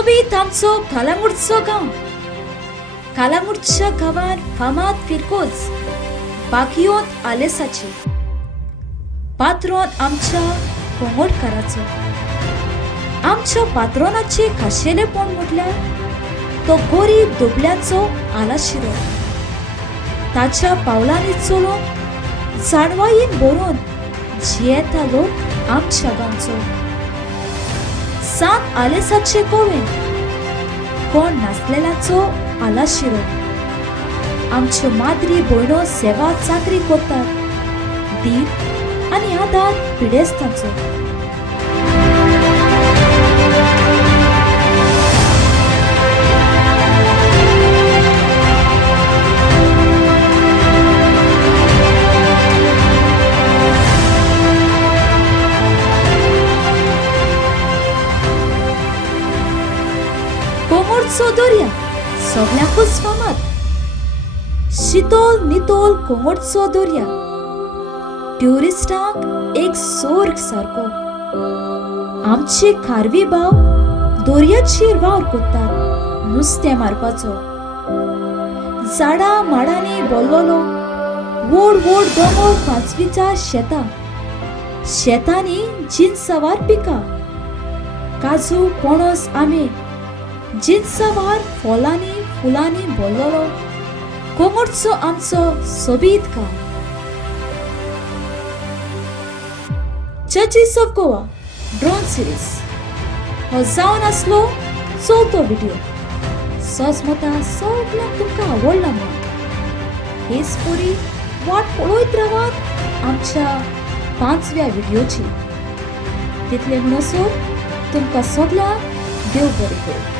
सोबीत आमचो कालांगुटचो गांव. कालांगुटच्या गांवांत फामाद फिरकोज बाकियोत आलेसाची. पात्रोन आमच्या कोंगडकाराचो. आमच्या पात्रोनाचे खाशेलेपण म्हटल्यार तो गरीब दुबळ्याचो आलाशिरो. ताच्या पावलांनी चलून जाणवायेन बरोवन जियेतालो आमच्या गांवचो. सांत आलेसाचे कोवेन कोण नासलेल्याचो आलाशिरो. आमच्यो माद्री भयणो सेवा चाकरी करतात. दीप आनी आदार पिडेस्तांचो. कोंगडचो दर्या सगळ्याकूच फामाद. शीतल नितोल कोंगडचो दर्या ट्युरिस्टांक एक स्वर्ग सारको. आमचे खारवी भाव दर्याचेर वावर करतात नुस्तें मारपाचो. झाडां माडांनी भरलोलो व्हड व्हड दोंगर पांचवीचार शेतां. शेतांनी जिनसावार पिकां. काजू पणस आंबे जिनसावार फळांनी फुलांनी भरलोलो कोंगडचो आमचो सोबीत गांव. जजीस ऑफ गोवा ड्रोन सिरीज हो जावन आसलो चवथो व्हिडिओ. सजमता सगळ्यांक तुमकां आवडला म्हणून. हेच परी वाट पळयत रावात आमच्या 5व्या व्हिडिओची. तितले म्हणसर तुमकां सगळ्यांक देव बरें करूं.